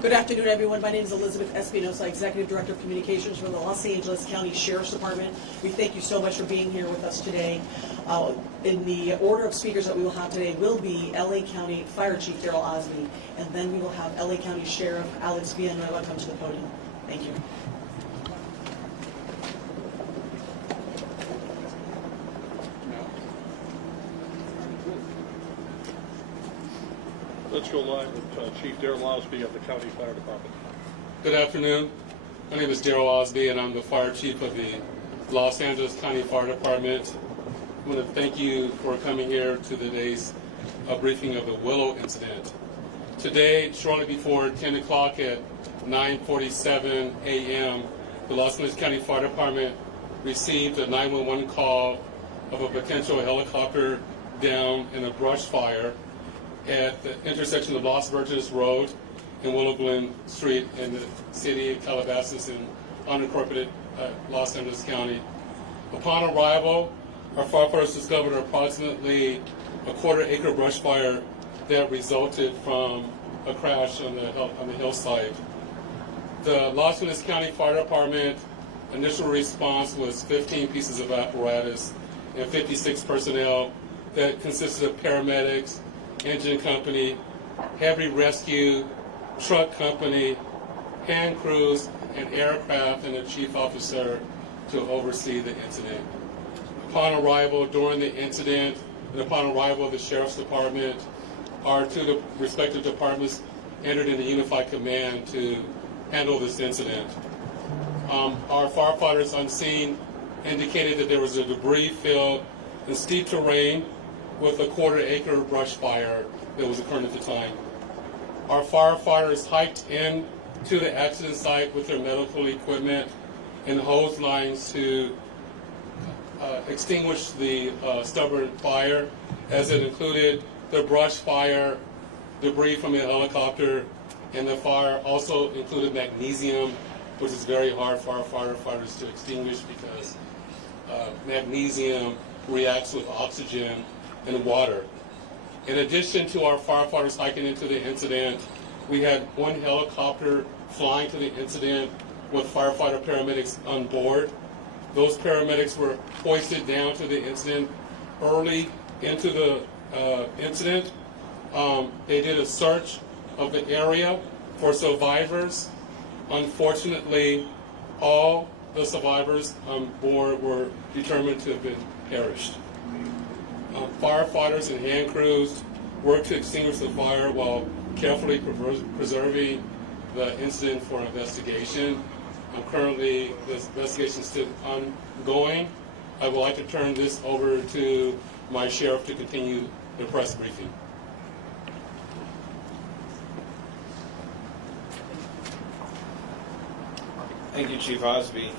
Good afternoon, everyone. My name is Elizabeth Espinosa, Executive Director of Communications for the Los Angeles County Sheriff's Department. We thank you so much for being here with us today. In the order of speakers that we will have today will be LA County Fire Chief Darrell Osby, and then we will have LA County Sheriff Alex Villanueva come to the podium. Thank you. Let's go live with Chief Darrell Osby of the County Fire Department. Good afternoon. My name is Darrell Osby, and I'm the Fire Chief of the Los Angeles County Fire Department. I want to thank you for coming here to today's briefing of the Willow incident. Today, shortly before 10 o'clock at 9:47 a.m., the Los Angeles County Fire Department received a 911 call of a potential helicopter down in a brush fire at the intersection of Los Virgenes Road and Willow Glen Street in the city of Calabasas in unincorporated Los Angeles County. Upon arrival, our firefighters discovered approximately a quarter-acre brush fire that resulted from a crash on the hillside. The Los Angeles County Fire Department initial response was 15 pieces of apparatus and 56 personnel that consisted of paramedics, engine company, heavy rescue, truck company, hand crews, and aircraft, and a chief officer to oversee the incident. Upon arrival during the incident, and upon arrival of the Sheriff's Department, our two respective departments entered into unified command to handle this incident. Our firefighters on scene indicated that there was a debris field in steep terrain with a quarter-acre brush fire that was occurring at the time. Our firefighters hiked in to the accident site with their medical equipment and hose lines to extinguish the stubborn fire, as it included the brush fire, debris from the helicopter, and the fire also included magnesium, which is very hard for our firefighters to extinguish because magnesium reacts with oxygen and water. In addition to our firefighters hiking into the incident, we had one helicopter flying to the incident with firefighter paramedics on board. Those paramedics were hoisted down to the incident early into the incident. They did a search of the area for survivors. Unfortunately, all the survivors on board were determined to have been perished. Firefighters and hand crews worked to extinguish the fire while carefully preserving the incident for investigation. Currently, this investigation is still ongoing. I would like to turn this over to my sheriff to continue the press briefing. Thank you, Chief Osby.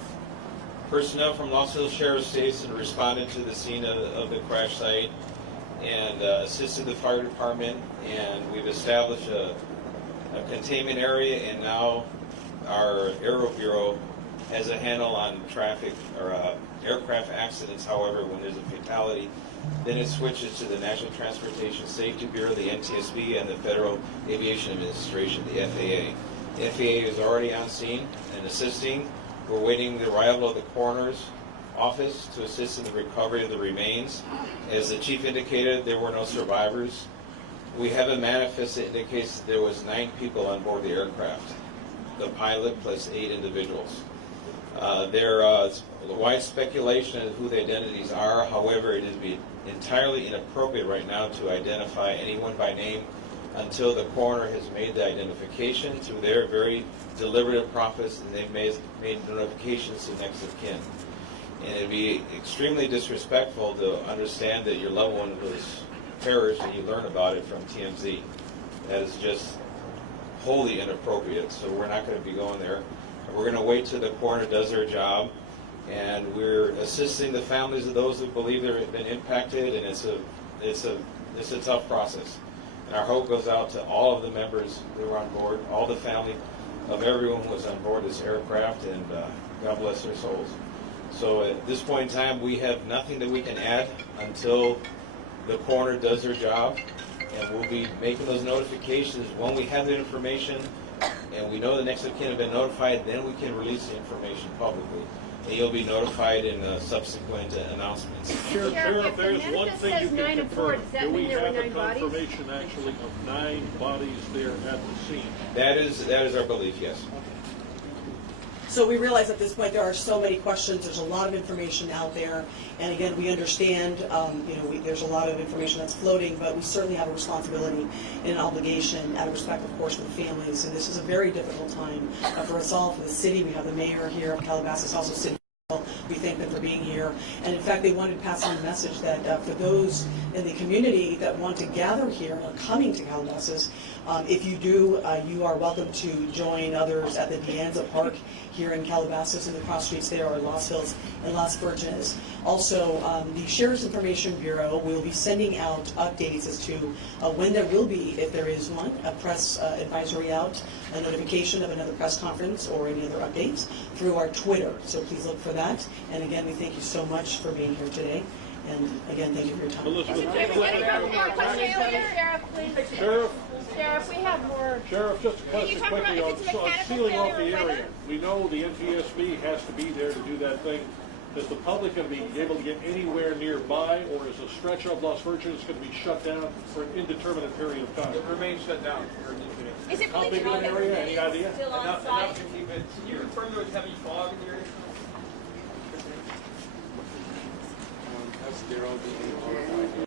Personnel from Los Angeles Sheriff's Station responded to the scene of the crash site and assisted the fire department, and we've established a containment area, and now our Aero Bureau has a handle on traffic or aircraft accidents. However, when there's a fatality, then it switches to the National Transportation Safety Bureau, the NTSB, and the Federal Aviation Administration, the FAA. The FAA is already on scene and assisting. We're waiting the arrival of the coroner's office to assist in the recovery of the remains. As the chief indicated, there were no survivors. We have a manifest that indicates that there was 9 people on board the aircraft, the pilot plus 8 individuals. There is wide speculation of who the identities are. However, it would be entirely inappropriate right now to identify anyone by name until the coroner has made the identification through their very deliberative process, and they've made notifications to next of kin. And it'd be extremely disrespectful to understand that your loved one was perished and you learn about it from TMZ. That is just wholly inappropriate, so we're not going to be going there. We're going to wait till the coroner does their job, and we're assisting the families of those who believe they've been impacted, and it's a tough process. And our hope goes out to all of the members who were on board, all the family of everyone who was on board this aircraft, and God bless their souls. So at this point in time, we have nothing that we can add until the coroner does their job, and we'll be making those notifications when we have the information and we know the next of kin have been notified, then we can release the information publicly. And you'll be notified in subsequent announcements. Sheriff, if the there's one manifest thing you says can 9 and 4, confirm. does that Do we mean there were have a 9 bodies? confirmation actually of 9 bodies there at the scene? That is our belief, yes. So we realize at this point there are so many questions, there's a lot of information out there, and again, we understand, there's a lot of information that's floating, but we certainly have a responsibility and an obligation out of respect, of course, for the families, and this is a very difficult time for us all, for the city. We have the mayor here of Calabasas, also City. We thank them for being here, and in fact, they wanted to pass on the message that for those in the community that want to gather here or coming to Calabasas, if you do, you are welcome to join others at the Dianza Park here in Calabasas, and the cross streets there are Los Hills and Las Virgenes. Also, the Sheriff's Information Bureau will be sending out updates as to when there will be, if there is one, a press advisory out, a notification of another press conference or any other updates through our Twitter. So please look for that. And again, we thank you so much for being here today. And again, thank you for your time. Elizabeth, Can we get a couple more questions later? Sheriff, please. Sheriff, we have more. Sheriff, just a Can you question talk quickly about on if it's a mechanical sealing off the failure or area. weather? We know the NTSB has to be there to do that thing. Is the public going to be able to get anywhere nearby, or is a stretch of Las Virgenes going to be shut down for an indeterminate period of time? It remains shut down. Is it How really big of an area? Any idea? still on Enough site? to keep it. Can you confirm there was heavy fog in the area? That's Daryl being